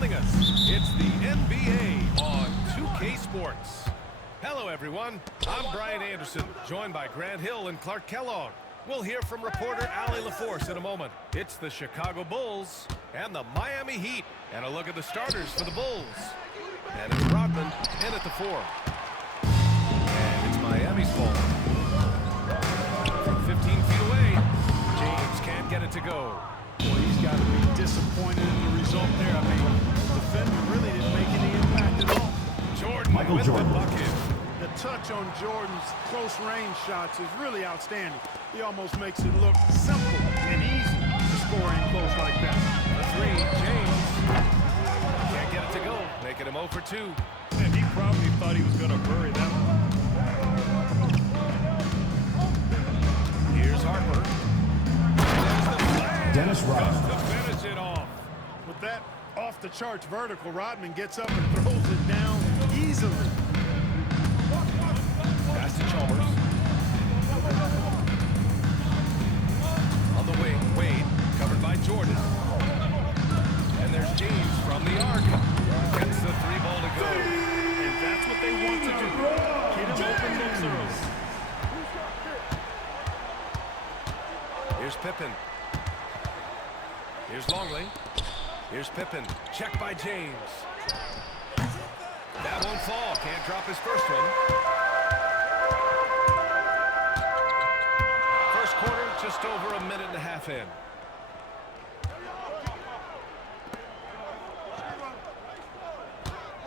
joining us. It's the NBA on 2K Sports. Hello, everyone. I'm Brian Anderson, joined by Grant Hill and Clark Kellogg. We'll hear from reporter Allie LaForce in a moment. It's the Chicago Bulls and the Miami Heat. And a look at the starters for the Bulls. And it's Rodman in at the 4. And it's Miami's ball. From 15 feet away, James can't get it to go. Boy, he's got to be disappointed in the result there. I mean, the defender really didn't make any impact at all. Jordan with the bucket. The touch on Jordan's close-range shots is really outstanding. He almost makes it look simple and easy to score in close like that. The 3, James. Can't get it to go, making him 0 for 2. And he probably thought he was going to bury that one. Here's Harper. Dennis Rodman. To finish it off. With that off-the-charts vertical, Rodman gets up and throws it down easily. Pass to Chalmers. On the wing, Wade, covered by Jordan. And there's James from the arc. Gets the 3 ball to go. And that's what they want to do. Get him open looks early. Here's Pippen. Here's Longley. Here's Pippen. Check by James. That won't fall. Can't drop his first one. First quarter, just over a minute and a half in.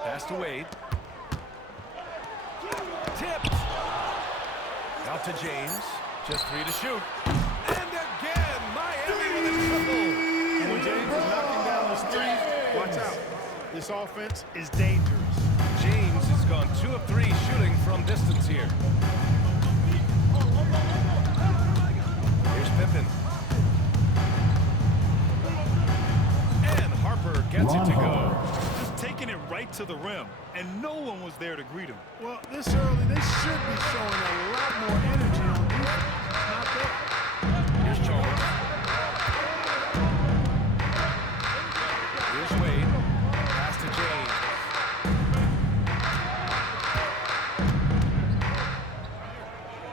Pass to Wade. Tipped. Out to James. Just 3 to shoot. And again, Miami with a triple. When James is knocking down those threes, watch out. This offense is dangerous. James has gone 2 of 3 shooting from distance here. Here's Pippen. And Harper gets it to go. Just taking it right to the rim, and no one was there to greet him. Well, this early, they should be showing a lot more energy on defense. Not there. Here's Chalmers. Here's Wade. Pass to James.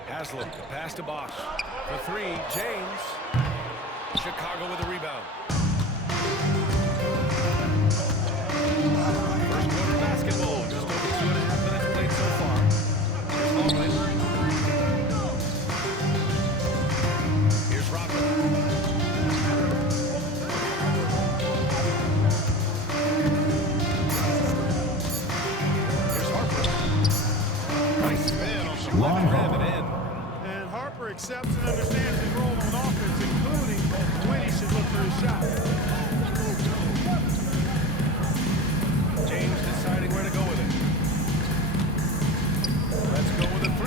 Haslem. Pass to Bosch. The 3, James. Chicago with a rebound. First quarter basketball. Just over 2.5 minutes played so far. Here's Longley. Here's Rodman. Here's Harper. Nice man on the left rim and in. And Harper accepts and understands his role on offense, including when he should look for his shot. James deciding where to go with it. Let's go with a 3.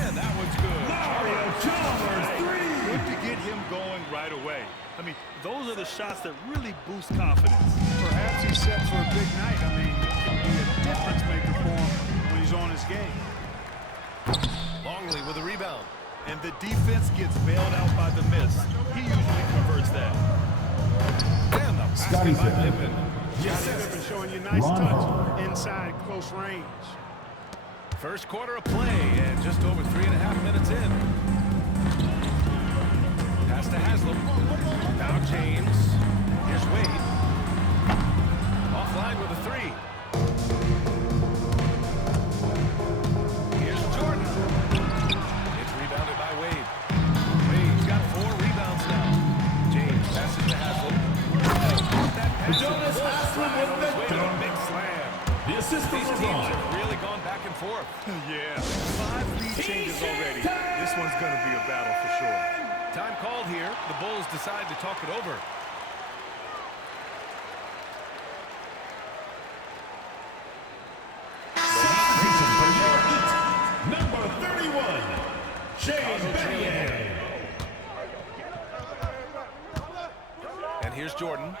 And that one's good. Mario Chalmers, 3! Good to get him going right away. I mean, those are the shots that really boost confidence. Perhaps he's set for a big night. I mean, he can be a difference maker for him when he's on his game. Longley with a rebound. And the defense gets bailed out by the miss. He usually converts that. And the Scottie basket by Pippen. Pippen. Scottie Pippen showing you nice Ron touch Harper. inside close range. First quarter of play and just over 3.5 minutes in. Pass to Haslem. Now James. Here's Wade. Offline with a 3. Here's Jordan. It's rebounded by Wade. Wade's got 4 rebounds now. James passes to Haslem. That pass Jonas Haslem with the Wade, a dunk. big slam. The assist from These teams LeBron. have really gone back and forth. Yeah, 5 lead changes already. This one's going to be a battle for sure. Time called here. The Bulls decide to talk it over. Number 31, Shane Battier. And here's Jordan.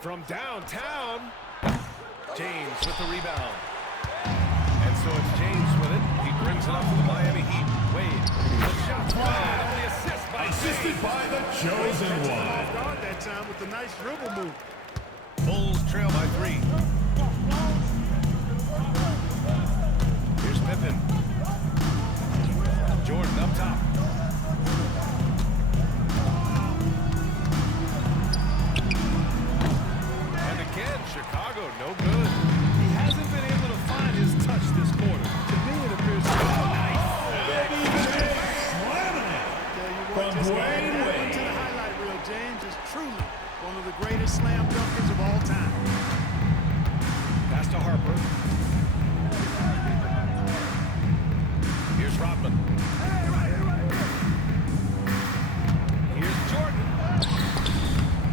From downtown, James with the rebound. And so it's James with it. He brings it up for the Miami Heat. Wade, the shot fly, and the assist by James. assisted by the chosen Catches him one. off guard that time with a nice dribble move. Bulls trail by 3. Here's Pippen. Jordan up top. And again, Chicago, no good. He hasn't been able to find his touch this quarter. To me, it appears to be nice. Slamming it. Tell you From what, just Dwayne add that Wade. one to the highlight reel. James is truly one of the greatest slam dunkers of all time. Pass to Harper. Here's Rodman. Here's Jordan.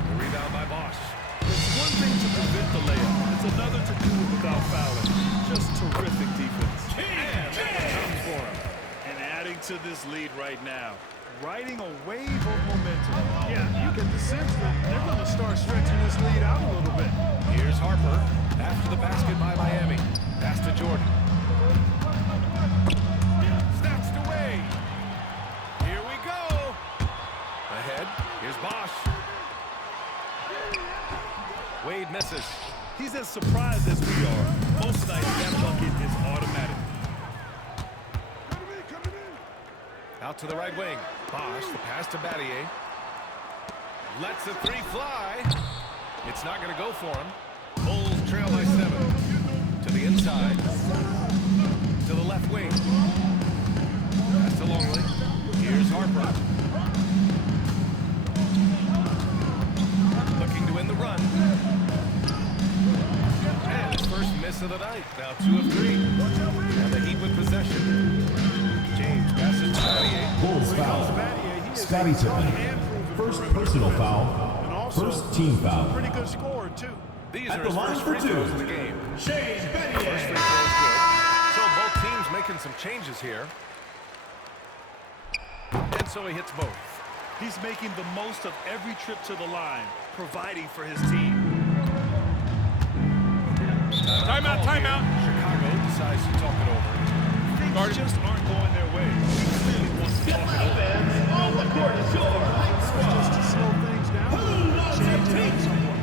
The rebound by Bosch. It's one thing to prevent the layup. It's another to do it without fouling. Just terrific defense. And that comes for him. And adding to this lead right now. Riding a wave of momentum. Yeah, you get the sense that they're going to start stretching this lead out a little bit. Here's Harper. After the basket by Miami. Pass to Jordan. Snatched away. Here we go. Ahead. Here's Bosch. Wade misses. He's as surprised as we are. Most nights that bucket is automatic. Out to the right wing. Bosch, the pass to Battier. Lets the 3 fly. It's not going to go for him. Bulls trail by 7. To the inside. To the left wing. Pass to Longley. Here's Harper. Looking to win the run. And his first miss of the night. Now 2 of 3. And the Heat with possession. James passes to Battier. Bulls foul. Scotty Pippen. First personal foul. And also, First team foul. pretty good scorer, too. These At are the his line first for free throws two. of the game. Shane First free Battier. throw is good. So both teams making some changes here. And so he hits both. He's making the most of every trip to the line, providing for his team. Timeout, timeout. Chicago decides to talk it over. Things just aren't going their way. He clearly wants to talk it over. On the court is your high squad. Just to slow things down, change it up somewhat.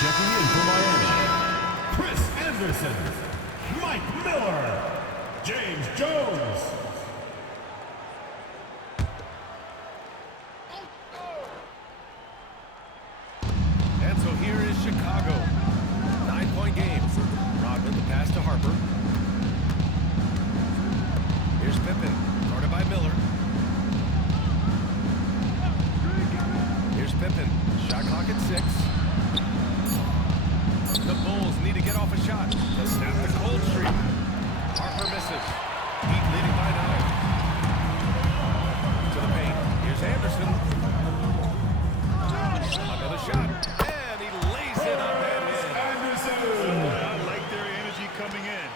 Checking in for Miami, Chris Anderson, Mike Miller, James Jones. And so here is Chicago. 9-point game. Rodman, the pass to Harper. Here's Pippen, guarded by Miller. Here's Pippen. Shot clock at 6. The Bulls need to get off a shot to snap the cold streak. Harper misses. Heat leading by 9. To the paint. Here's Anderson. Another shot. And he lays it up and in. I like their energy coming in.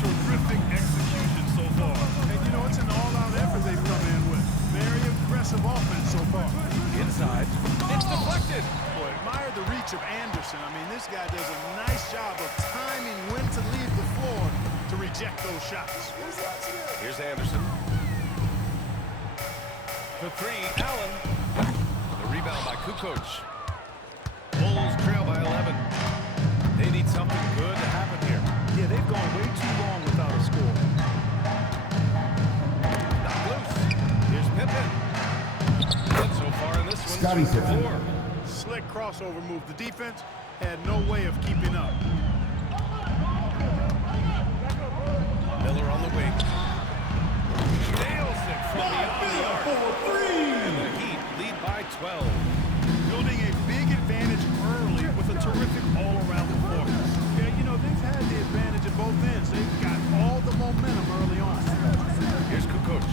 Terrific execution so far. And you know, it's an all-out effort they've come in with. Very impressive offense so far. Inside. It's deflected. Boy, admire the reach of Anderson. I mean, this guy does a nice job of timing when to leave the floor to reject those shots. Here's Anderson. The 3, Allen. The rebound by Kukoc. Bulls trail by 11. They need something good to happen here. Yeah, they've gone way too long without a score. Not loose. Here's Pippen. And so far in this one, Scotty 2 for Pippen. 4. Slick crossover move. The defense had no way of keeping up. Miller on the wing. Nails it from beyond the arc. And the Heat lead by 12. Building a big advantage early with a terrific all-around performance. Yeah, you know, they've had the advantage at both ends. They've got all the momentum early on. Here's Kukoc.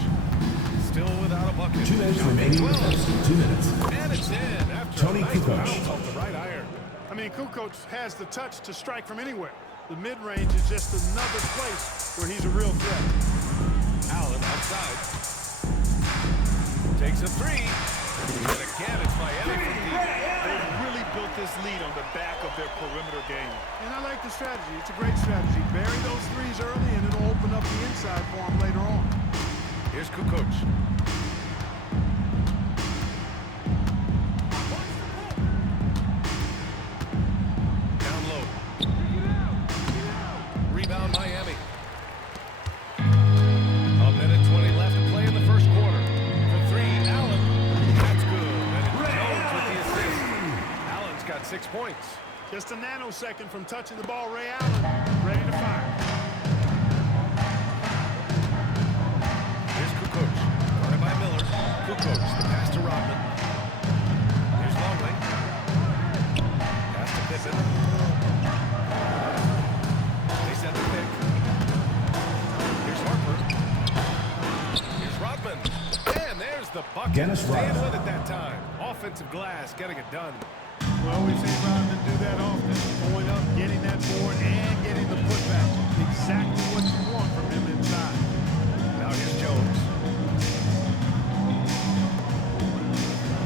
Still without a bucket. 2 minutes Shot remaining in the 12. first. 2 minutes. And it's in after Tony a nice Kukoc. bounce off the right iron. I mean, Kukoc has the touch to strike from anywhere. The mid-range is just another place where he's a real threat. Allen outside. Takes a 3. And again, it's Miami from this lead on the back of their perimeter game. And I like the strategy. It's a great strategy. Bury those threes early, and it'll open up the inside for them later on. Here's Kukoc. Down low. Rebound Miami. A minute 20 left to play in the first quarter. For three, Allen. That's good. And it's Jones with the assist. Allen's got 6 points. Just a nanosecond from touching the ball, Ray Allen, ready to fire. Here's Kukoc. Guarded by Miller. Kukoc, the pass to Rodman. Here's Longley. Pass to Pippen. They set the pick. Here's Harper. Here's Rodman. And there's the bucket. Dennis Staying Rodman. with it that time. Offensive glass, getting it done. Well, we've seen Rodman do that often. Going up, getting that board, and getting the putback. Exactly what you want from him inside. Now here's Jones.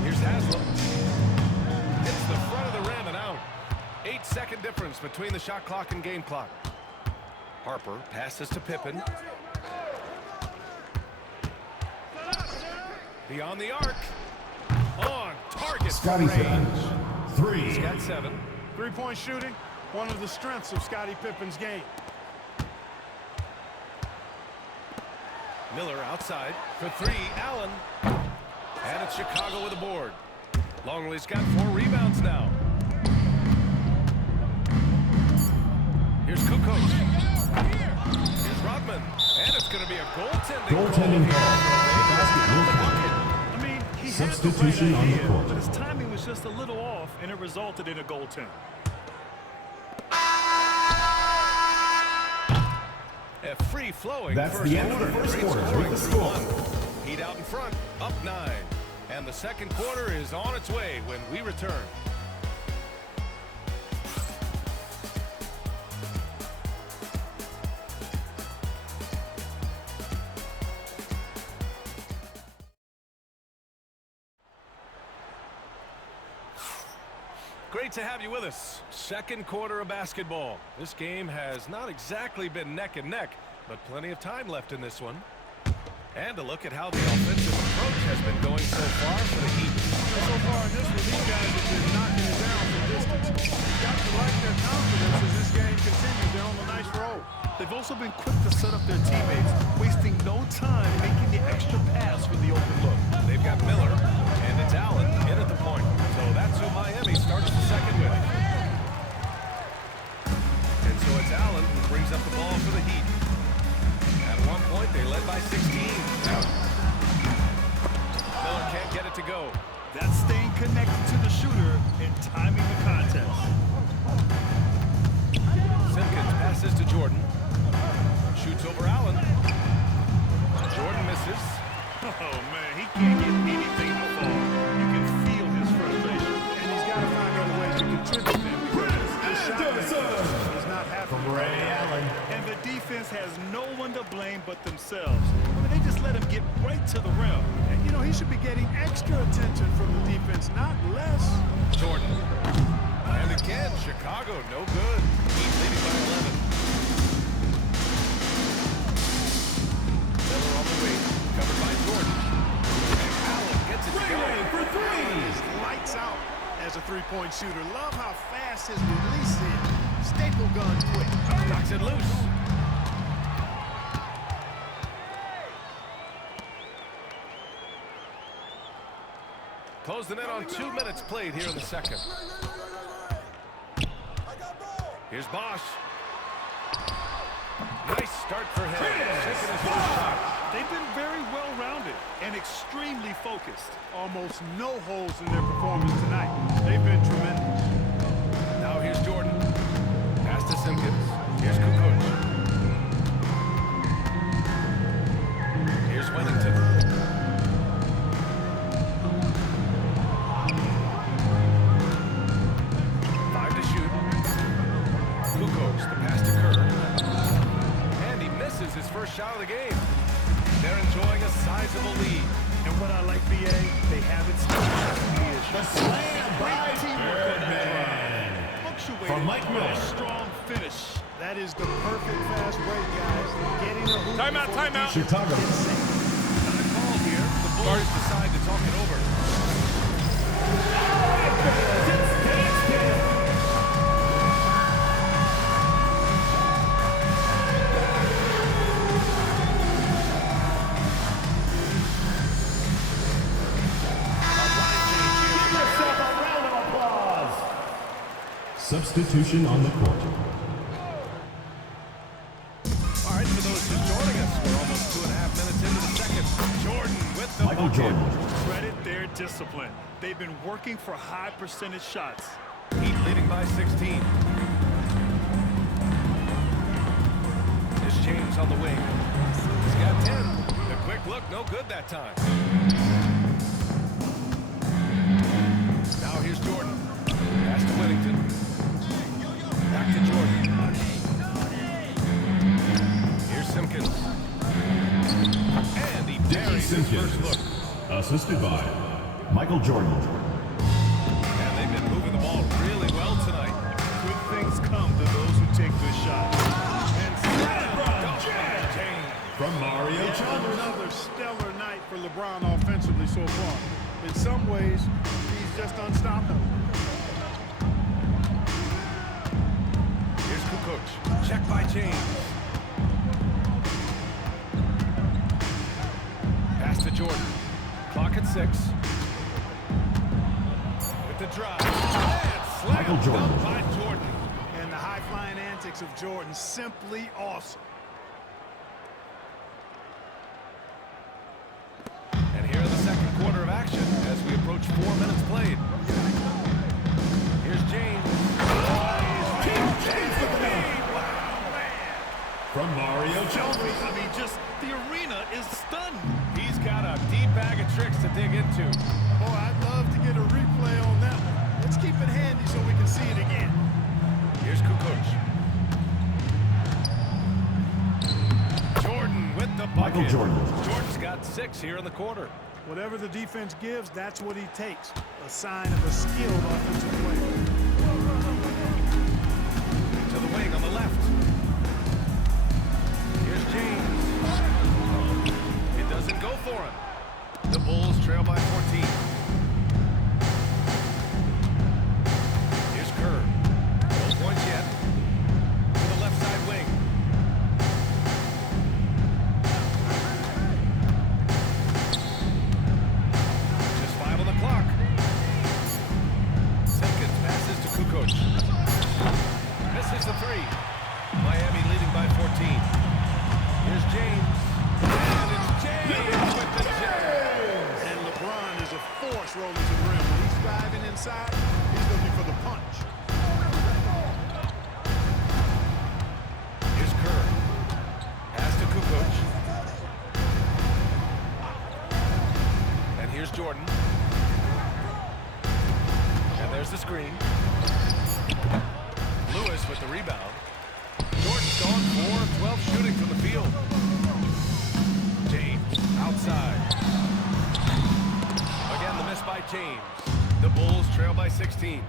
Here's Haslam. Hits the front of the rim and out. 8-second difference between the shot clock and game clock. Harper passes to Pippen. Beyond the arc. On target. Scottie range. Pippen. He's 3. got 7. Three-point shooting, one of the strengths of Scottie Pippen's game. Miller outside. For 3, Allen. And it's Chicago with a board. Longley's got 4 rebounds now. Here's Kukoc. Here's Rodman. And it's going to be a Goaltending call. The basket will count. I mean, he Substitution had on the the right idea, court. but his timing was just a little off, and it resulted in a goaltend. A free-flowing That's first the end of the quarter. first Great quarter scoring with the through score. one. Heat out in front, up 9. And the second quarter is on its way when we return. Great to have you with us. Second quarter of basketball. This game has not exactly been neck and neck, but plenty of time left in this one. And a look at how the offensive approach has been going so far for the Heat. So far in this one, these guys have been knocking it down from distance. You've got to like their confidence as this game continues. They're on a nice roll. They've also been quick to set up their teammates, wasting no time making the extra pass for the open look. They've got Miller, and it's Allen in at the point. So that's who Miami starts the second with. And so it's Allen who brings up the ball for the Heat. At one point, they led by 16. Miller can't get it to go. That's staying connected to the shooter and timing the contest. Simpkins passes to Jordan. Shoots over Allen. Jordan misses. Oh, man, he can't get anything to fall. You can feel his frustration. And he's got to find other ways to contribute them because this shot making is not happening. Ray Allen. And the defense has no one to blame but themselves. I mean, they just let him get right to the rim. And, you know, he should be getting extra attention from the defense, not less. Jordan. And again, Chicago, no good. Heat leading by 11. Miller on the wing, covered by Jordan. And Allen gets it to go. For 3. Lights out as a three-point shooter. Love how fast his release is. Staple gun quick. Knocks it loose. Close the net on 2 minutes played here in the second. Here's Bosch. Nice start for him. Second his first shot. They've been very well-rounded and extremely focused. Almost no holes in their performance tonight. They've been tremendous. Now here's Jordan. Pass to Simpkins. Here's Kukoc. Here's Wellington. 5 to shoot. Kukoc, the pass to Kerr. And he misses his first shot of the game. They're enjoying a sizable lead. And what I like, BA, they haven't stopped. The slam by Teamwork on that drive. from Mike Miller. Strong finish. That is the perfect fast break, guys. Getting a hoop. Timeout, timeout. Chicago. Not a call here. The Bulls decide to talk it over. Substitution on the court. All right, for those just joining us, we're almost 2.5 minutes into the second. Jordan with the Michael bucket. Jordan. Credit their discipline. They've been working for high percentage shots. Heat leading by 16. Here's James on the wing. He's got 10. The quick look, no good that time. Now here's Jordan. Pass to Whittington. Back to Jordan. Here's Simpkins. And he buries his first look. Assisted by Michael Jordan. And they've been moving the ball really well tonight. Good things come to those who take good shots. And LeBron James. From Mario Chalmers. Another stellar night for LeBron offensively so far. In some ways, he's just unstoppable. Here's Kukoc. Check by James. Pass to Jordan. Clock at 6. With the drive. And slam Michael Jordan. dunk by Jordan. And the high-flying antics of Jordan, simply awesome. And here in the second quarter of action as we approach 4 minutes played. Here's James. From Mario Chalmers. I mean, just the arena is stunned. He's got a deep bag of tricks to dig into. Boy, I'd love to get a replay on that one. Let's keep it handy so we can see it again. Here's Kukoc. Jordan with the bucket. Michael Jordan. Jordan's got 6 here in the quarter. Whatever the defense gives, that's what he takes. A sign of a skilled offensive player. To the wing on the left. Here's James. It doesn't go for him. The Bulls trail by 14. Here's Kerr. No points yet. To the left side wing. Just 5 on the clock. Simpkins passes to Kukoc. Misses the 3. Miami leading by 14. Here's James. And it's James with the jam. And LeBron is a force rolling to the rim. When he's driving inside, he's looking for the punch. Here's Kerr. Pass to Kukoc. And here's Jordan. And there's the screen. Lewis with the rebound. Jordan's gone 4 of 12 shooting from the field. James outside. Again, the miss by James. The Bulls trail by 16.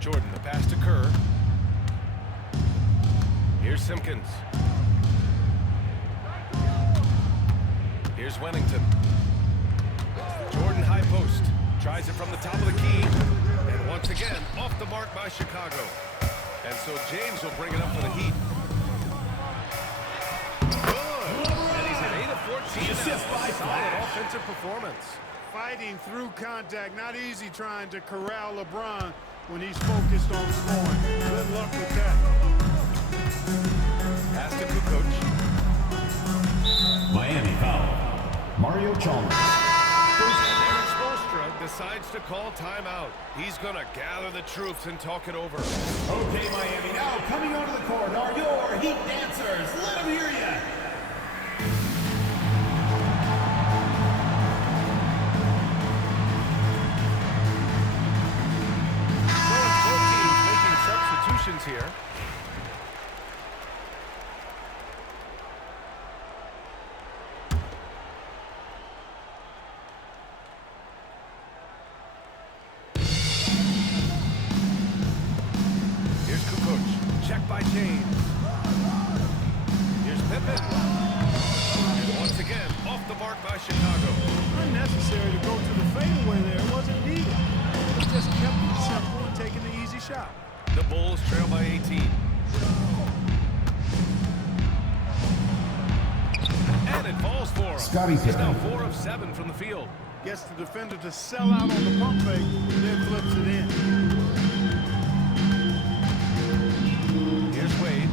Jordan, the pass to Kerr. Here's Simpkins. Here's Whittington. Jordan high post. Tries it from the top of the key. And once again, off the mark by Chicago. And so James will bring it up for the Heat. Good. And he's at 8 of 14 now. Solid offensive performance. Fighting through contact. Not easy trying to corral LeBron when he's focused on scoring. Good luck with that. Pass to Kukoc. Miami foul. Mario Chalmers. Eric Spoelstra decides to call timeout. He's going to gather the troops and talk it over. Okay, Miami, now coming onto the court are your Heat dancers. Let them hear ya. So it's both teams making substitutions here. by James. Here's Pippen. And once again, off the mark by Chicago. Unnecessary to go to the fadeaway there. It wasn't needed. He just kept it simple and taking the easy shot. The Bulls trail by 18. And it falls for him. Scotty He's now Pippen. 4 of 7 from the field. Gets the defender to sell out on the pump fake, then flips it in. Here's Wade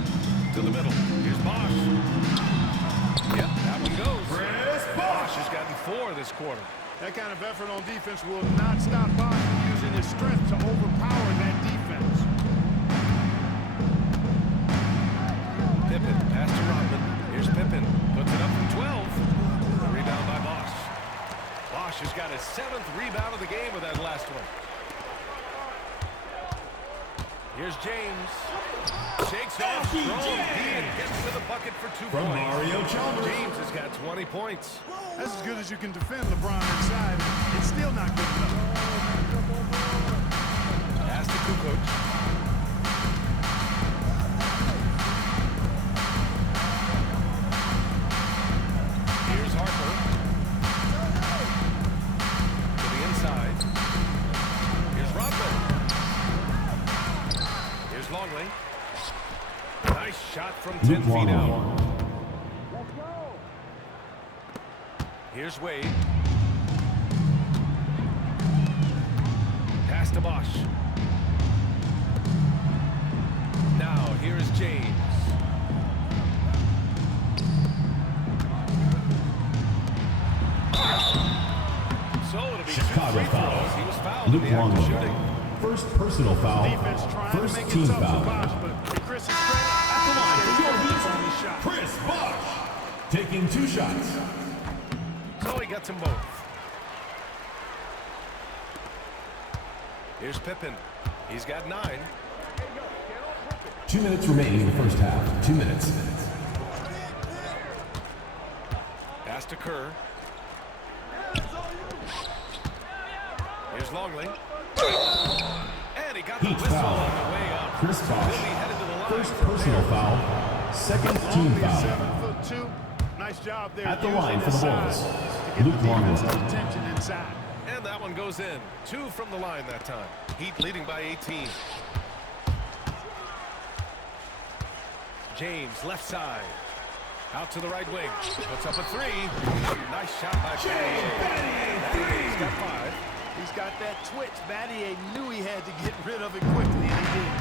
to the middle. Here's Bosch. Yep, that one goes. Chris Bosch has gotten 4 this quarter. That kind of effort on defense will not stop Bosch from using his strength to overpower that defense. Pippen, pass to Rodman. Here's Pippen, puts it up from 12. A rebound by Bosch. Bosch has got his 7th rebound of the game with that last one. Here's James. Shakes off strong. He gets to the bucket for 2 From points. Mario Chalmers. James has got 20 points. That's as good as you can defend LeBron inside. It's still not good enough. Pass to Kukoc. Here's Harper. To the inside. Here's Rodman. Here's Longley. Nice shot from 10 Luke feet Longley. out. Here's Wade. Pass to Bosch. Now, here is James. So it'll be 2 Chicago free foul. throws. He was fouled Luke in the act of Longley. shooting. First personal foul. Defense trying to First make team it tough for foul. Bosch, but Chris is straight At the line for your on heat, his shot. Chris Bosch. Taking 2 shots. So he gets them both. Here's Pippen. He's got 9. 2 minutes remaining in the first half. 2 minutes. Pass to Kerr. Here's Longley. And he got the Heat whistle foul. on the way up. Chris Bosch. He'll be headed to the line. First personal foul. Second team Longley is foul. 7'2". Nice job there. At the using line for his the size Bulls, to get Luke the Longley. defensive attention inside. And that one goes in. 2 from the line that time. Heat leading by 18. James, left side. Out to the right wing. Puts up a 3. Nice shot by Battier. He's got 5. He's got that twitch. Battier knew he had to get rid of it quickly, and he did.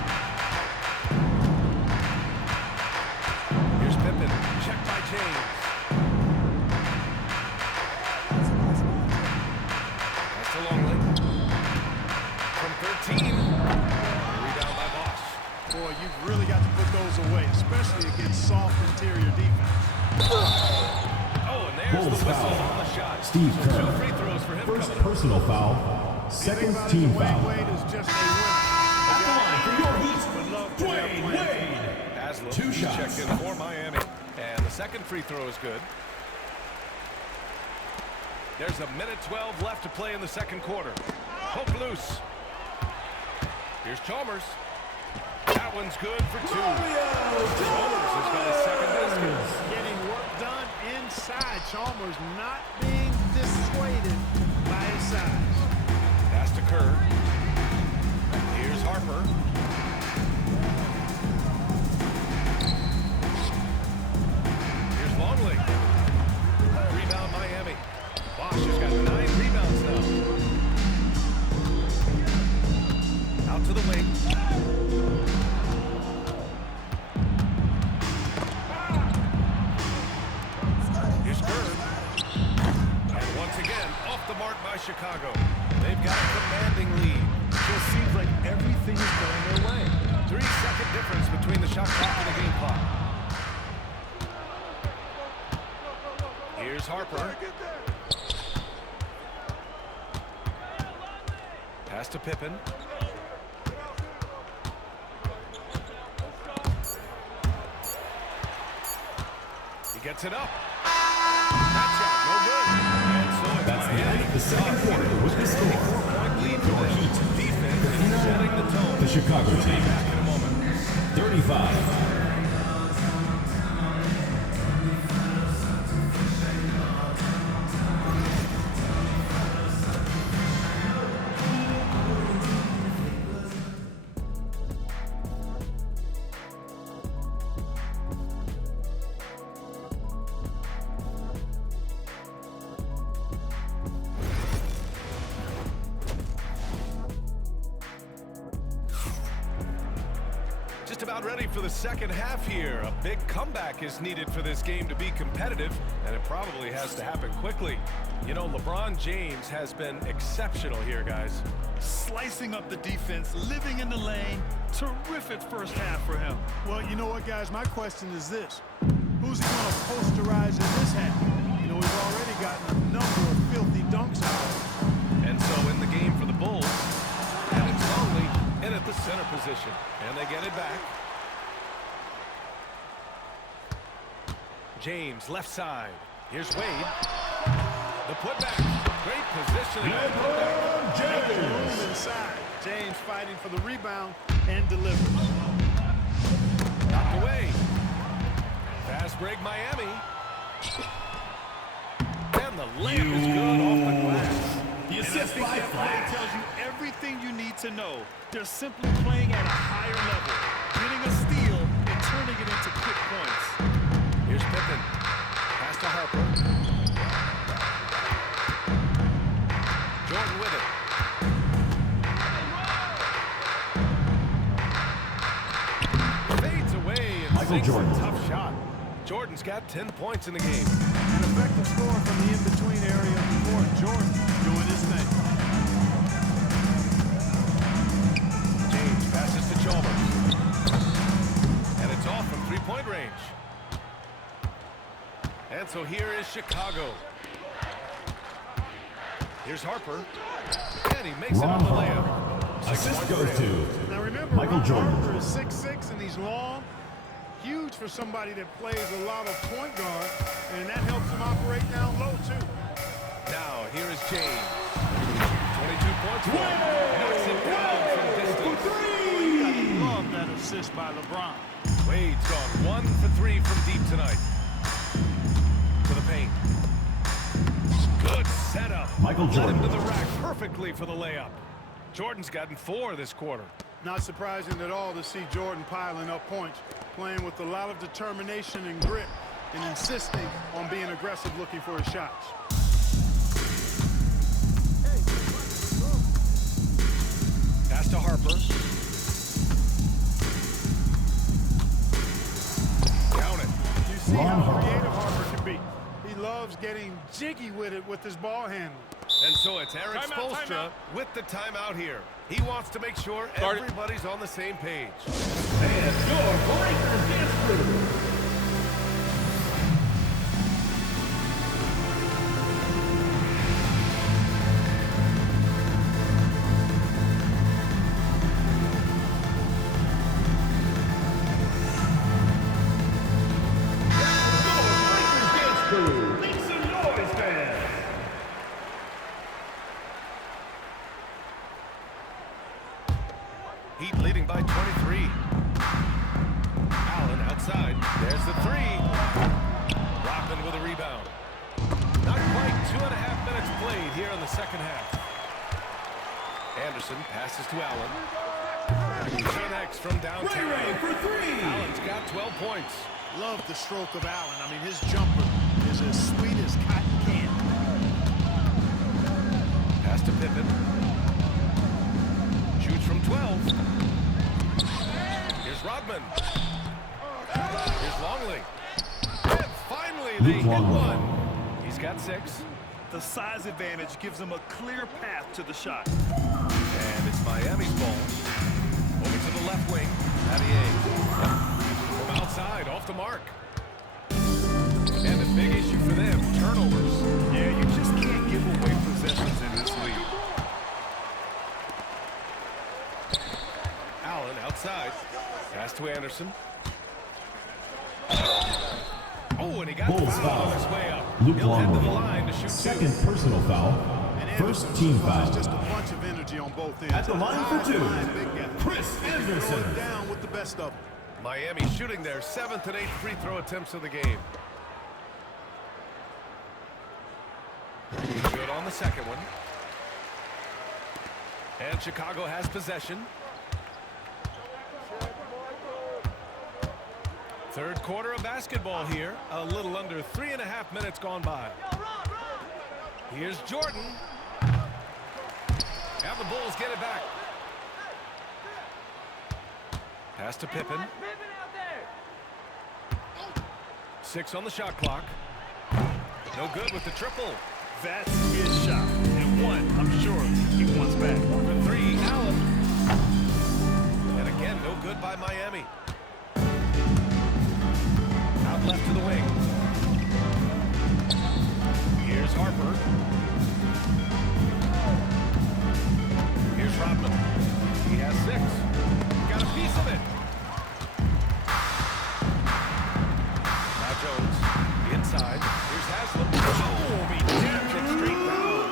Here's Pippen. Checked by James. That's to Longley. From 13. Rebound by Bosch. Boy, you've really got to put those away, especially against soft interior defense. Oh, and there's Bulls the whistle foul. on the shot. Steve So 2 Kerr. free throws for him First coming. personal foul. Second Anybody team Dwayne foul. Wade is just a winner. At the line for your heat, Would love to have Dwayne Wade. Wade. Haslam 2 he's shots. checked in for Miami. And the second free throw is good. There's a minute 12 left to play in the second quarter. Hope loose. Here's Chalmers. That one's good for 2. Chalmers has got his second basket. Getting work done inside. Chalmers not being dissuaded by his size. Pass to Kerr. Here's Harper. Here's Longley. Rebound Miami. Bosch has got 9 rebounds now. Out to the wing. Here's Kerr. And once again, off the mark by Chicago. They've got a commanding lead. Just seems like everything is going their way. 3-second difference between the shot clock and the game clock. Here's Harper. Pass to Pippen. He gets it up. That shot, no good. And so it's That's the Miami. end of the second quarter with the score. 4-point lead for the Heat. Defense is setting the tone. The Chicago team. Back in a moment. 30 35. Just about ready for the second half here. A big comeback is needed for this game to be competitive, and it probably has to happen quickly. You know, LeBron James has been exceptional here, guys. Slicing up the defense, living in the lane. Terrific first half for him. Well, you know what, guys? My question is this. Who's he going to posterize in this half? You know, he's already gotten a number of filthy dunks out. And so in the game for the Bulls, Evan Conley in at the center position. And they get it back. James, left side. Here's Wade. The putback. Great positioning. LeBron James. Room inside. James fighting for the rebound and delivering. Knocked away. Fast break, Miami. And the layup is good off the glass. The And I assist think by that play Flash. tells you everything you need to know. They're simply playing at a higher level, getting a steal and turning it into quick points. Here's Pippen. Pass to Harper. Jordan with it. Fades away and Michael sinks a Jordan. tough shot. Jordan's got 10 points in the game. An effective score from the in-between area of the court. Jordan doing his thing. James passes to Chalmers. And it's off from three-point range. And so here is Chicago. Here's Harper. And he makes it on the layup. Assist goes to Now remember, Michael Ron Jordan. Harper is 6'6", and he's long. Huge for somebody that plays a lot of point guard, and that helps him operate down low, too. Now, here is James. 22 points for him. Knocks it down from distance. I love that assist by LeBron. Wade's gone 1 for 3 from deep tonight. To the paint. Good setup. Michael Led Jordan. him to the rack perfectly for the layup. Jordan's gotten 4 this quarter. Not surprising at all to see Jordan piling up points, playing with a lot of determination and grit, and insisting on being aggressive looking for his shots. Pass to Harper. Down it. You see Ron how Harper. creative Harper can be. He loves getting jiggy with it with his ball handling. And so it's Eric Timeout, Spoelstra timeout. with the timeout here. He wants to make sure everybody's on the same page. And your Breakers dance crew. Make some noise, fans. Heat leading by 23. Allen outside. There's the three. Rodman with a rebound. Not quite 2.5 minutes played here in the second half. Anderson passes to Allen. Connects from downtown. Ray for three. Allen's got 12 points. Love the stroke of Allen. I mean, his jumper is as sweet as cotton candy. Pass to Pippen. Shoots from 12. Here's Rodman. Here's Longley. And finally, they Luke hit Longley. one. He's got 6. The size advantage gives him a clear path to the shot. And it's Miami's ball. Over to the left wing. Mathieu. From outside, off the mark. And the big issue for them, turnovers. Yeah, you just can't give away possessions in this league. Allen outside. Pass to Anderson. Oh, and he got Bulls fouled on foul. his way up. Luke He'll head to the Longley. line to shoot 2. Second personal foul. And First Anderson team supplies foul. just a bunch of energy on both ends. At the line for High two, flying big guy. Chris He can throw Anderson. it down with the best of them. Miami shooting their 7th and 8th free throw attempts of the game. Good on the second one. And Chicago has possession. Third quarter of basketball here. A little under 3.5 minutes gone by. Here's Jordan. And the Bulls get it back. Pass to Pippen. 6 on the shot clock. No good with the triple. That's his shot. And one, I'm sure he wants back. For 3, Allen. And again, no good by Miami. Out left to the wing. Here's Harper. Here's Rodman. He has 6. Got a piece of it. Now Jones. Inside. Here's Haslem. Oh, he jams it straight down.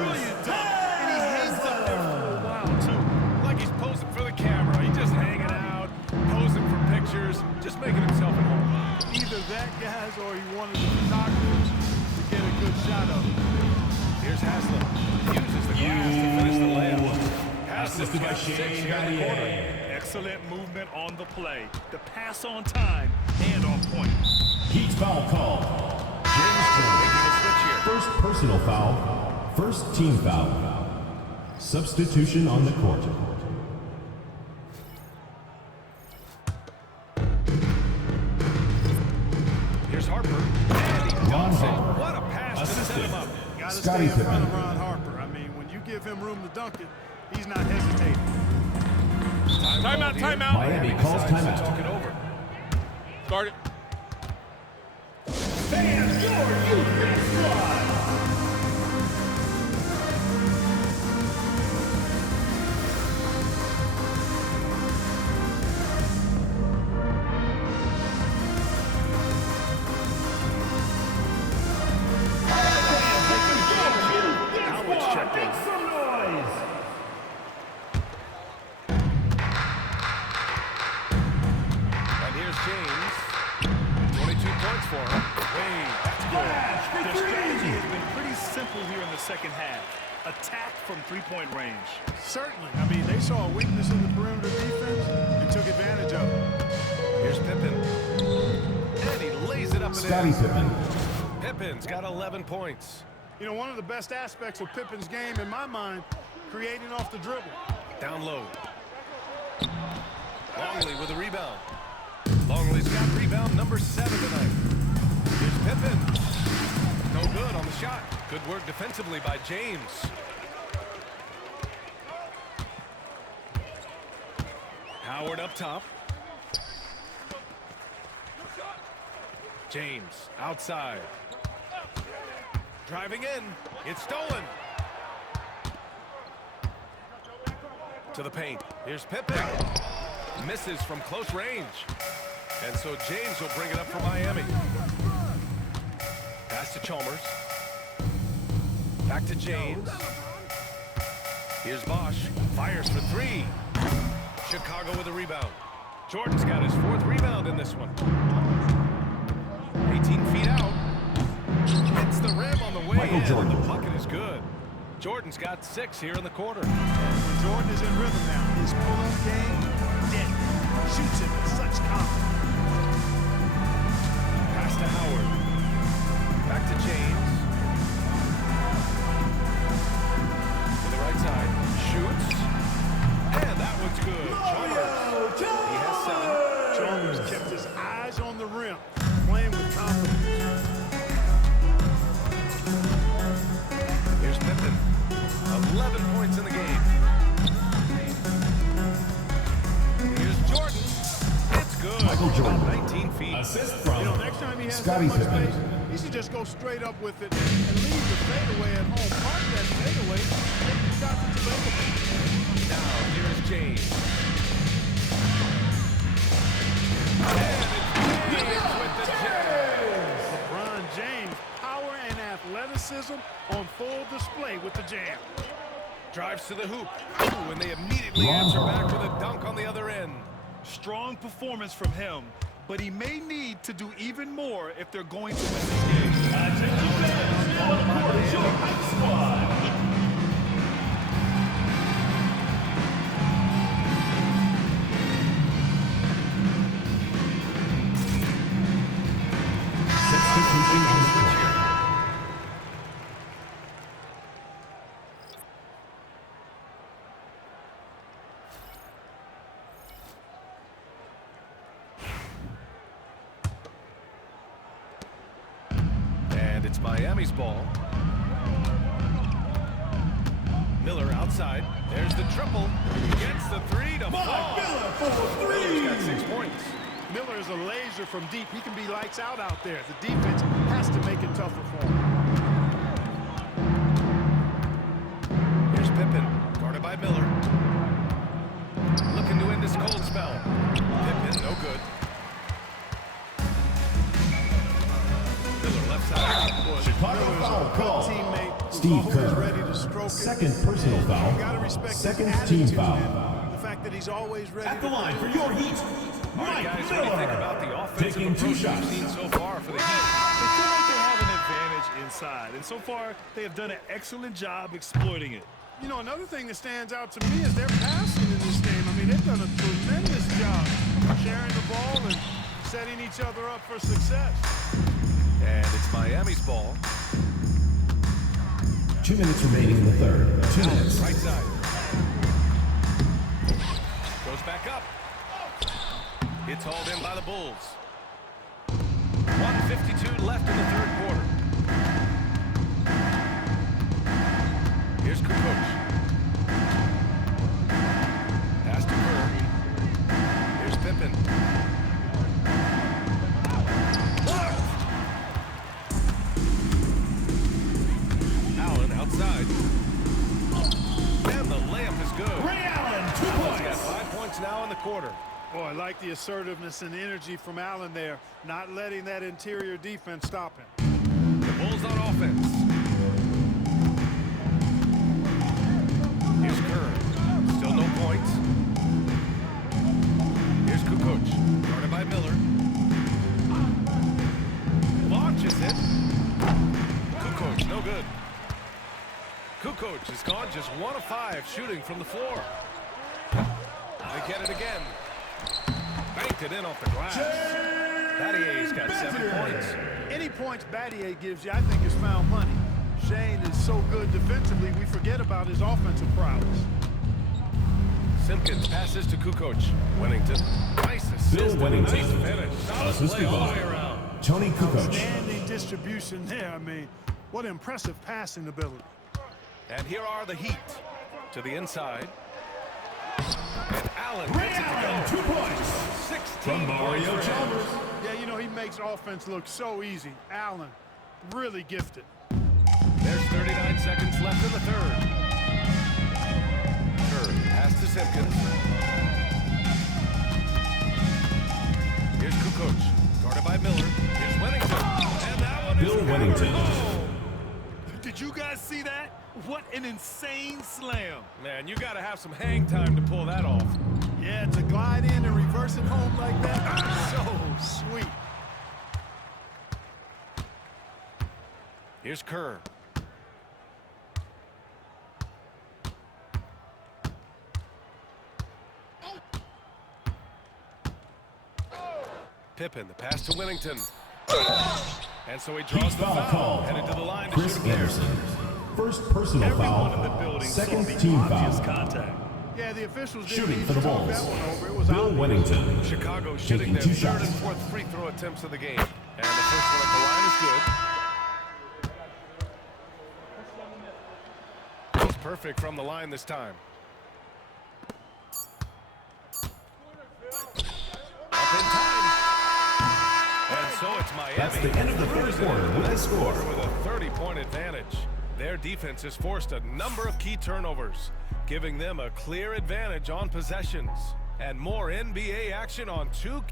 Brilliant dunk. And he hangs up there for a while, too. Like he's posing for the camera. He's just hanging out, posing for pictures, just making himself at home. Either that, guys, or he wanted the binoculars to get a good shot of it. Here's Haslem. Uses the glass to finish the layup. Assisted by got 6 Shane here in the quarter. Battier. Excellent movement on the play. The pass on time and on point. Heat foul called. James Making Jones. a switch here. First personal foul. First team foul. Substitution on the court. Here's Harper. And he Ron dunks it. Harper. What a pass to set Assisted. him up. Got to Scottie stay in front of Pippen. Ron Harper. I mean, when you give him room to dunk it, he's not hesitating. Timeout, timeout. Miami calls decides to timeout. talk it over. Start it. Fans, your youth squad. Howard's checked in. Make some noise. And here's James. 22 points for him. Wade, that's good. Flash for Their strategy three. has been pretty simple here in the second half. Attack from three-point range. Certainly. I mean, they saw a weakness in the perimeter defense and took advantage of it. Here's Pippen. And he lays it up and Scottie in. Pippen. Pippen's got 11 points. You know, one of the best aspects of Pippen's game, in my mind, creating off the dribble. Down low. Longley with a rebound. Longley's got rebound number 7 tonight. Here's Pippen. No good on the shot. Good work defensively by James. Howard up top. James outside. Driving in. It's stolen. To the paint. Here's Pippen. Misses from close range. And so James will bring it up for Miami. Pass to Chalmers. Back to James. Here's Bosch. Fires for 3. Chicago with a rebound. Jordan's got his 4th rebound in this one. 18 feet out. Hits the rim on the way Michael in. Jordan. The bucket is good. Jordan's got 6 here in the quarter. When Jordan is in rhythm now, his pull-up game, dead. Shoots it with such confidence. Pass to Howard. Back to James. To the right side. Shoots. And that one's good. Chalmers. He has 7. Chalmers kept his eyes on the rim, playing with confidence. Here's Pippen. 11 points in the game. Here's Jordan. It's good. Michael Jordan. About 19 feet. Assist You from know, next time he has Scottie that much Pippen. space, he should just go straight up with it and leave the fadeaway at home. Park that fadeaway, take the shot that's available. Now, here's James. And it's James with the jam. LeBron James, power and athleticism on full display with the jam. Drives to the hoop. Ooh, and they immediately Ron answer back Harper. with a dunk on the other end. Strong performance from him, but he may need to do even more if they're going to win this game. Substitution on the court. And it's Miami's ball. Miller outside. There's the triple. Gets the three to fall. Miller for the Miller's got 6 three. points. Miller is a laser from deep. He can be lights out there. The defense has to make it tougher for him. Here's Pippen, guarded by Miller. Looking to end this cold spell. Pippen, no good. Miller left side. Chicago foul call. Teammate who's Steve always Kerr. ready to stroke it. Second personal You gotta foul. respect his Second attitude, team foul. man. The fact that he's always ready At the to line for your Heat, All right, Mike guys, what do you think Miller. about the offensive Taking 2 approach shots. we've seen so far for the Heat? They feel like they have an advantage inside, and so far they have done an excellent job exploiting it. You know, another thing that stands out to me is their passing in this game. I mean, they've done a tremendous job sharing the ball and setting each other up for success. And it's Miami's ball. 2 minutes remaining in the third. 2 minutes. Right side. Goes back up. It's hauled in by the Bulls. 1:52 left in the third quarter. Here's Kukoc. Pass to Kerr. Here's Pippen. Allen outside. And the layup is good. Ray Allen, 2 Allen's got points. 5 points now in the quarter. Boy, I like the assertiveness and energy from Allen there, not letting that interior defense stop him. The Bulls on offense. Here's Kerr. Still no points. Here's Kukoc. Guarded by Miller. Launches it. Kukoc, no good. Kukoc has gone just 1 of 5 shooting from the floor. They get it again. Banked it in off the glass. Battier's got 7 points. Any points Battier gives you, I think, is found money. Shane is so good defensively, we forget about his offensive prowess. Simpkins passes to Kukoc. Wennington. Nice Bill assist. Wennington. Nice finish. Solid Assisted play all the by way around. Tony Kukoc. Outstanding distribution there. I mean, what impressive passing ability. And here are the Heat. To the inside. And Allen Ray gets it to Allen, go. 2 points. 16 From Mario points for him. Chalmers. Yeah, you know, he makes offense look so easy. Allen, really gifted. There's 39 seconds left in the third. Kerr pass to Simpkins. Here's Kukoc. Guarded by Miller. Here's Wennington. And that one is Bill good. Wennington. Oh, Did you guys see that? What an insane slam. man, you got to have some hang time to pull that off. Yeah, to glide in and reverse it home like that, so sweet. Here's Kerr. Pippen, the pass to Wennington. And so he draws the Foul foul. call. Headed to the line to Chris shoot again. Anderson. First personal Everyone in the foul. building saw Second the team obvious foul. contact. Yeah, the officials didn't Shooting need for to the talk Bulls. that one over. It was Bill obvious. Wennington. Chicago shooting Taking their 2 third shots. and fourth free throw attempts of the game. And the first one at the line is good. He's perfect from the line this time. Up in time. And so it's Miami. That's the end of the third quarter with the score. With a 30-point advantage. Their defense has forced a number of key turnovers, giving them a clear advantage on possessions. And more NBA action on 2.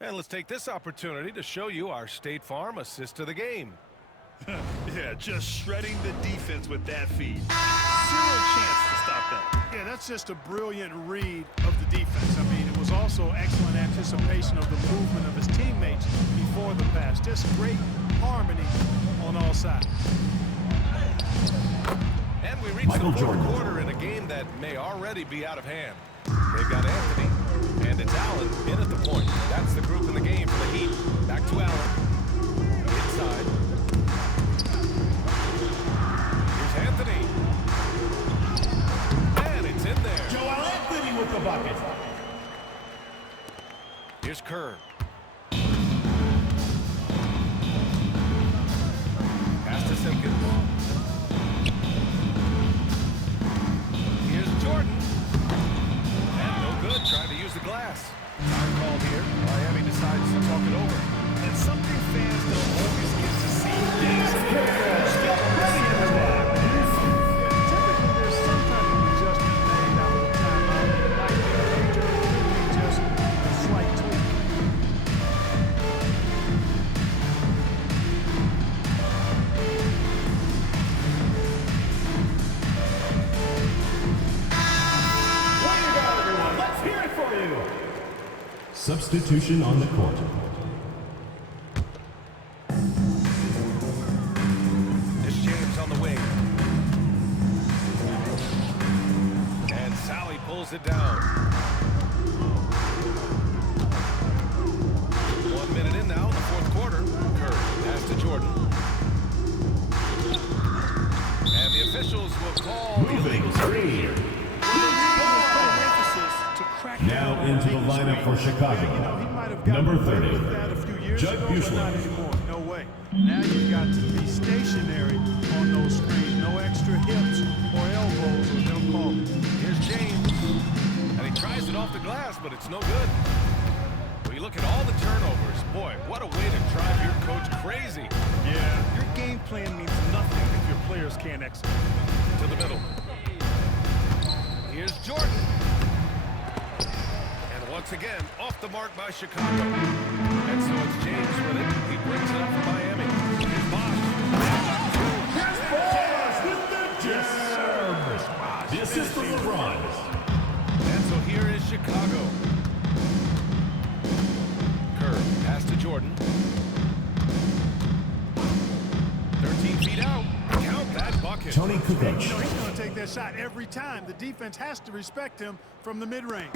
And let's take this opportunity to show you our State Farm assist of the game. Yeah, just shredding the defense with that feed. Zero chance to stop that. Yeah, that's just a brilliant read of the defense. I mean, it was also excellent anticipation of the movement of his teammates before the pass. Just great harmony on all sides. And we reach the fourth quarter in a game that may already be out of hand. They've got Anthony, and it's Allen in at the point. That's the group in the game for the Heat. Back to Allen. Inside. Here's Anthony. And it's in there. Joel Anthony with the bucket. Here's Kerr. Pass to Simpkins. Here's Jordan. And no good, trying to use the glass. Time called here. Miami decides to talk it over. And something fans don't always get to see. Typically, there's some type of adjustment made out of the timeout. It might be major, it could be just a slight tweak. Way to go, everyone. Let's hear it for you. Substitution on the court. There's James on the wing. And Sally pulls it down. 1 minute in now in the fourth quarter. Kerr pass to Jordan. And the officials will call the illegal screen. Now into the lineup for Chicago. You know, he might have gotten Number away 30, with that a few years Judd ago, but not Buechler. anymore. No way. Now you've got to be stationary on those screens. No extra hips or elbows or they'll call it. Here's James. And he tries it off the glass, but it's no good. When you look at all the turnovers, boy, what a way to drive your coach crazy. Yeah, your game plan means nothing if your players can't execute. To the middle. Here's Jordan. And once again, off the mark by Chicago. And so it's James with it. He brings it up for Miami. Here's Bosch. with the jam. The assist from LeBron. And so here is Chicago. Kerr, pass to Jordan. 13 feet out. Count that bucket. Tony You Kukoc. know, he's going to take that shot every time. The defense has to respect him from the mid-range.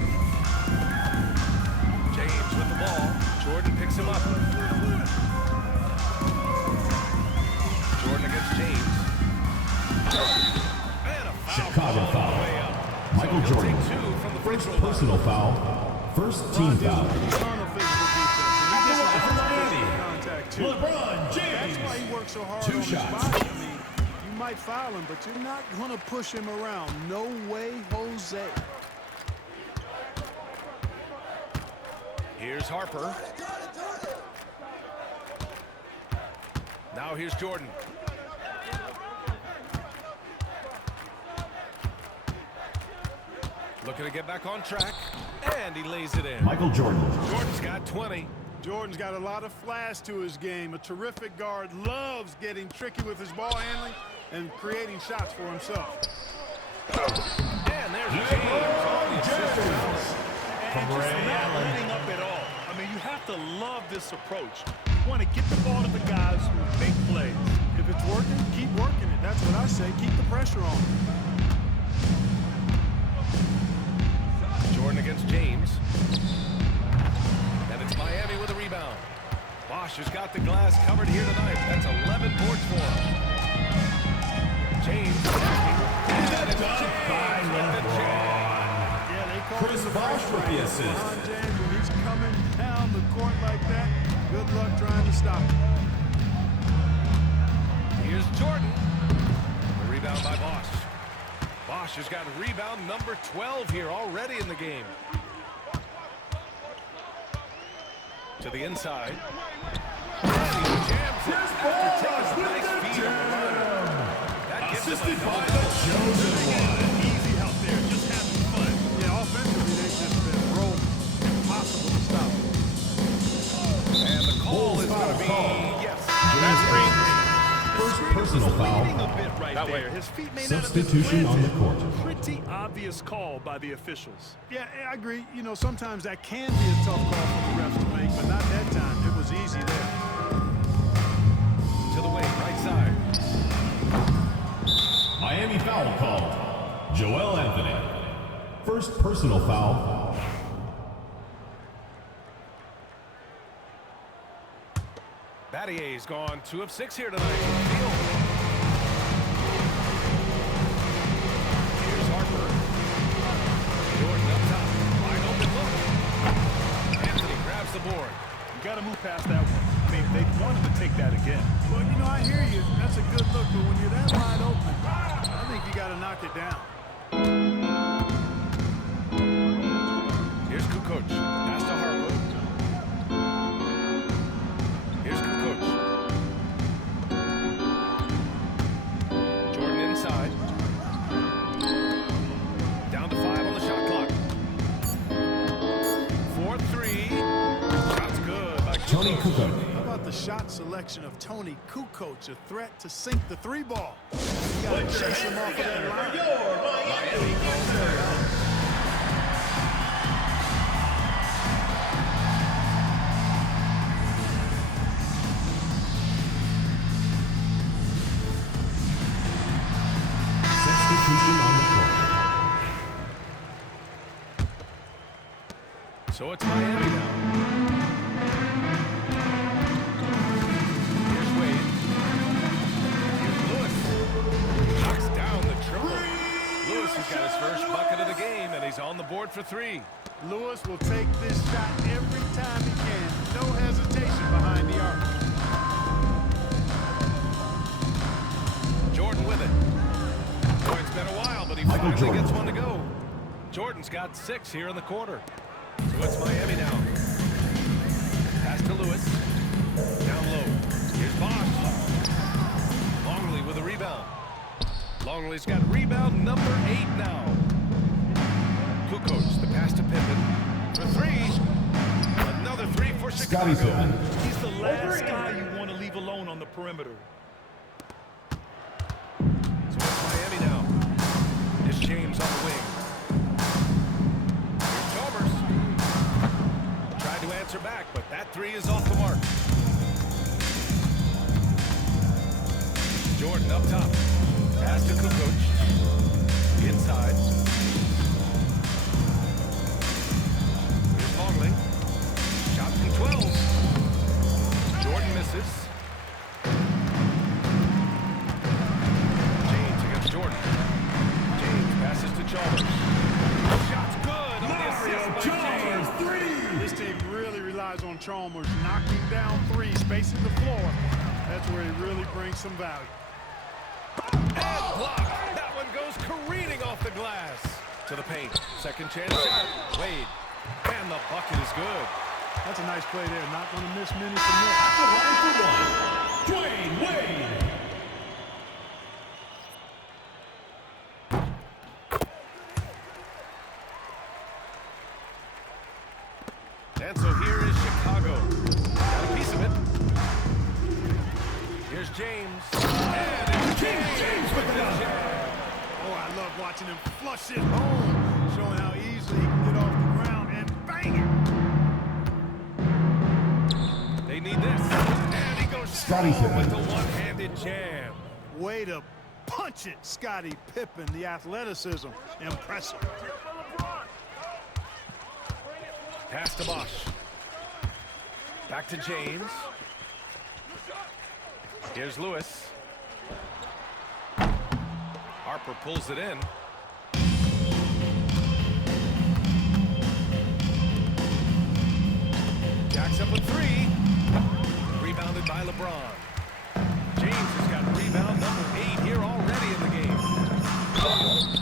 James with the ball. Jordan picks him up. Jordan against James. And a foul Chicago ball foul. on the way up. Michael He'll Jordan. take 2 from the free First throw line. personal foul. First team Ron foul. deals with a ton of physical defense, and he gets a lot of physical contact, too. LeBron That's James. why he works so hard 2 on his shots. body. I mean, you might foul him, but you're not going to push him around. No way, Jose. Here's Harper. Now here's Jordan. Looking to get back on track, and he lays it in. Michael Jordan. Jordan's got 20. Jordan's got a lot of flash to his game. A terrific guard, loves getting tricky with his ball handling and creating shots for himself. And there's James on the assist. And just not letting up at all. I mean, you have to love this approach. You want to get the ball to the guys who make plays. If it's working, keep working it. That's what I say. Keep the pressure on. Jordan against James. And it's Miami with a rebound. Bosch has got the glass covered here tonight. That's 11 boards for him. James. And it's James with the jam. Yeah, they call Chris him the Bosh first with the round. assist. LeBron James, when he's coming down the court like that, good luck trying to stop him. Here's Jordan. The rebound by Bosch. Bosch has got rebound number 12 here already in the game. To the inside. And he jams it after taking a nice feed on the run. That gives him a Assisted by double. the chosen one. Easy out there, just having fun. Yeah, offensively, they've just been rolling. Impossible to stop. And the call is going to be yes. First personal foul. Leaning a bit right That way. there. His feet may not have been Substitution on the court. Pretty obvious call by the officials. Yeah, I agree. You know, sometimes that can be a tough call for the refs to make, but not that time. It was easy there. To the wing, right side. Miami foul called. Joel Anthony. First personal foul. Battier's gone 2 of 6 here tonight from the field. Here's Harper. Jordan up top. Wide open look. Anthony grabs the board. You got to move past that one. I mean, they wanted to take that again. Well, you know, I hear you. That's a good look, but when you're that wide open, I think you got to knock it down. Here's Kukoc. Pass to Harper. Here's Kukoc. Jordan inside. Down to 5 on the shot clock. 4-3. Shot's good by Tony Kukoc. How about the shot selection of Tony Kukoc, a threat to sink the 3-ball? You got to chase him off of that line. Miami calls it out. Substitution on the court. So it's Miami now. Here's Wade. Here's Lewis. Knocks down the triple. Lewis has got his first bucket of the game, and he's on the board for 3. Lewis will take this shot every time he can. No hesitation behind the arc. Jordan with it. Boy, it's been a while, but he Michael finally Jordan. gets one to go. Jordan's got 6 here in the quarter. So it's Miami now. Pass to Lewis. Down low. Here's Bosch. Longley with a rebound. Longley's got rebound number 8 now. Kukoc, the pass to Pippen. For 3. Another 3 for Scottie Chicago. Pippen. He's the last guy you want to leave alone on the perimeter. So it's Miami now. Here's James on the wing. Here's Chalmers. Tried to answer back, but that 3 is off the mark. Jordan up top. Pass to Kukoc. Inside. Here's Longley. Shot from 12. Jordan misses. James against Jordan. James passes to Chalmers. Shot's good on the assist by James. This team really relies on Chalmers knocking down 3, spacing the floor. That's where he really brings some value. And block. That one goes careening off the glass. To the paint. Second chance shot. Wade. And the bucket is good. That's a nice play there. Not going to miss many from there. Dwayne Wade. And so here is Chicago. Got a piece of it. Here's James. And it's James with the jam. Oh, I love watching him flush it home, showing how easily he can get off the ground and bang it. They need this. And he goes Scottie strong Pippen. with the one-handed jam. Way to punch it, Scottie Pippen. The athleticism, impressive. Pass to Bosch. Back to James. Here's Lewis. Harper pulls it in. Jacks up a 3. Rebounded by LeBron. James has got rebound number 8 here already in the game.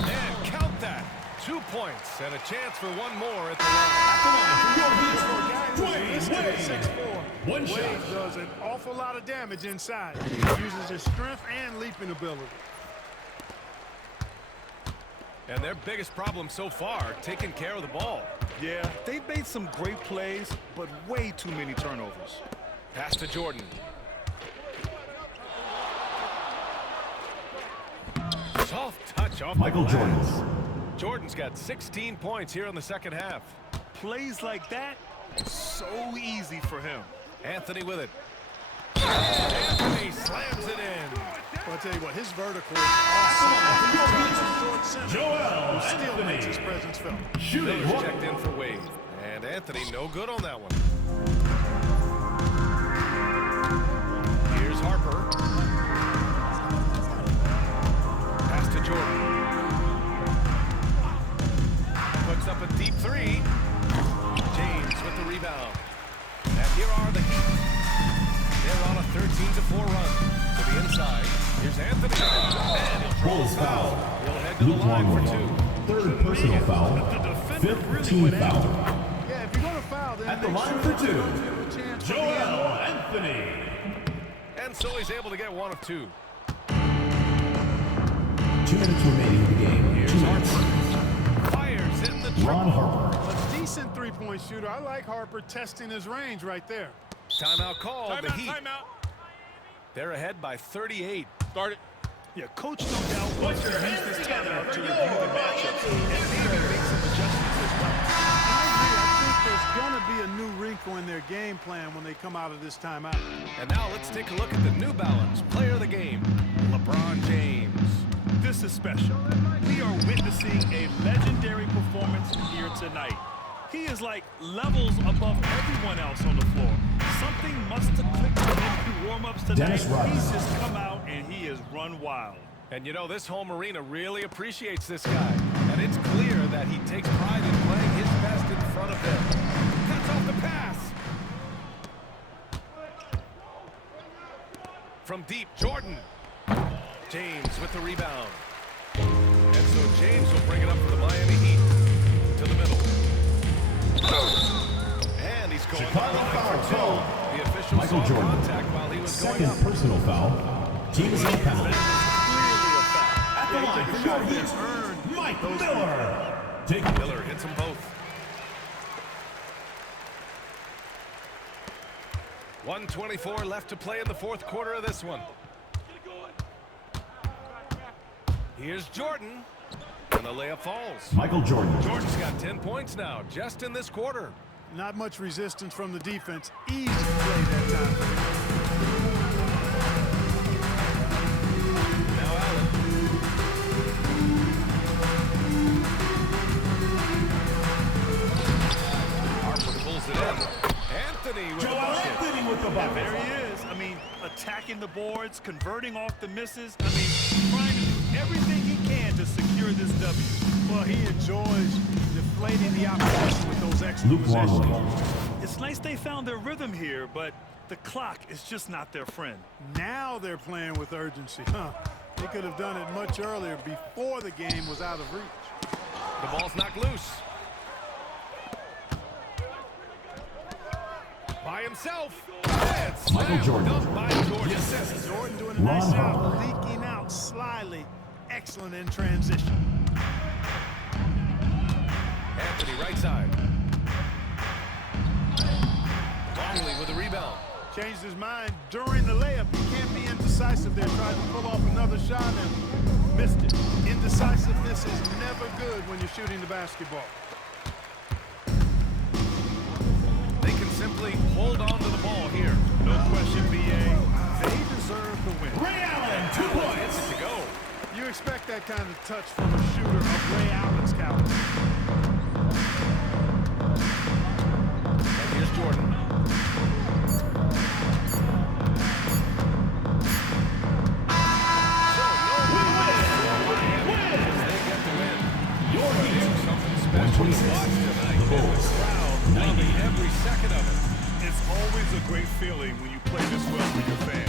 And count that. 2 points and a chance for one more at the line. Dwayne Wade. 6'4". One Wade shot. does an awful lot of damage inside. He uses his strength and leaping ability. And their biggest problem so far, taking care of the ball. Yeah, they've made some great plays, but way too many turnovers. Pass to Jordan. Soft touch off Michael the Jordan. glass. Jordan's got 16 points here in the second half. Plays like that, so easy for him. Anthony with it. Anthony slams it in. Well, I'll tell you what, his vertical is awesome. Joel Still Anthony. makes his presence felt. Shooting Miller's one. checked in for Wade. And Anthony no good on that one. Here's Harper. Pass to Jordan. Puts up a deep three. James with the rebound. And here are the Heat. They're on a 13-4 run. To the inside. Here's Anthony. And he'll draw Bulls his foul. foul. He'll head to the Luke line for Longley. 2. Third personal foul. Fifth team foul. Yeah, if you're going to foul, then At the make line sure for that you two. give a chance for the Joel end. Anthony. And so he's able to get 1 of 2. 2 minutes remaining in the game. Here's 2 minutes. Harper. Fires in the Ron triple. Harper. A decent three-point shooter. I like Harper testing his range right there. Timeout call. The Heat. Timeout. They're ahead by 38. Start it. Yeah, coach no doubt wants to use this timeout to review the matchups and maybe make some adjustments as well. I agree. I think there's going to be a new wrinkle in their game plan when they come out of this timeout. And now let's take a look at the New Balance player of the game, LeBron James. This is special. We are witnessing a legendary performance here tonight. He is like levels above everyone else on the floor. Something must have clicked with him through warm-ups tonight. Dennis Rodman. He's just come out and he has run wild. And you know, this home arena really appreciates this guy. And it's clear that he takes pride in playing his best in front of them. Cuts off the pass. From deep, Jordan. James with the rebound. And so James will bring it up for the Miami Heat. To the middle. And he's going Chicago line foul for 2. call. The official Michael saw Jordan. contact while he was going Second up. personal foul. Team is in penalty. Clearly a foul. At the line for your Heat. Mike Miller. Take Miller hits them both. 1:24 left to play in the fourth quarter of this one. Here's Jordan. And the layup falls. Michael Jordan. Jordan's got 10 points now, just in this quarter. Not much resistance from the defense. Easy play that time. Now Allen. Harper pulls it in. Anthony with the Joel bucket. Anthony with the bucket. There he is. I mean, attacking the boards, converting off the misses. I mean, trying to do everything he can to secure this W. Well, he enjoys deflating the opposition with those extra Luke possessions. Longley. It's nice they found their rhythm here, but the clock is just not their friend. Now they're playing with urgency. They could have done it much earlier before the game was out of reach. The ball's knocked loose. By himself. And Michael slam Jordan. dunk by Jordan. Jordan doing a Ron nice job Harper. leaking out slyly. Excellent in transition. Anthony right side. Longley with the rebound. Changed his mind during the layup. He can't be indecisive there. Tried to pull off another shot and missed it. Indecisiveness is never good when you're shooting the basketball. They can simply hold on to the ball here. No question, B.A. They deserve the win. Ray Allen, 2 Gets points. it to go. You expect that kind of touch from a shooter of Ray Allen's caliber. And here's Jordan. So no they get the win. Your Heat. Something special to watch tonight. And the crowd loving every second of it. It's always a great feeling when you play this well for your fans.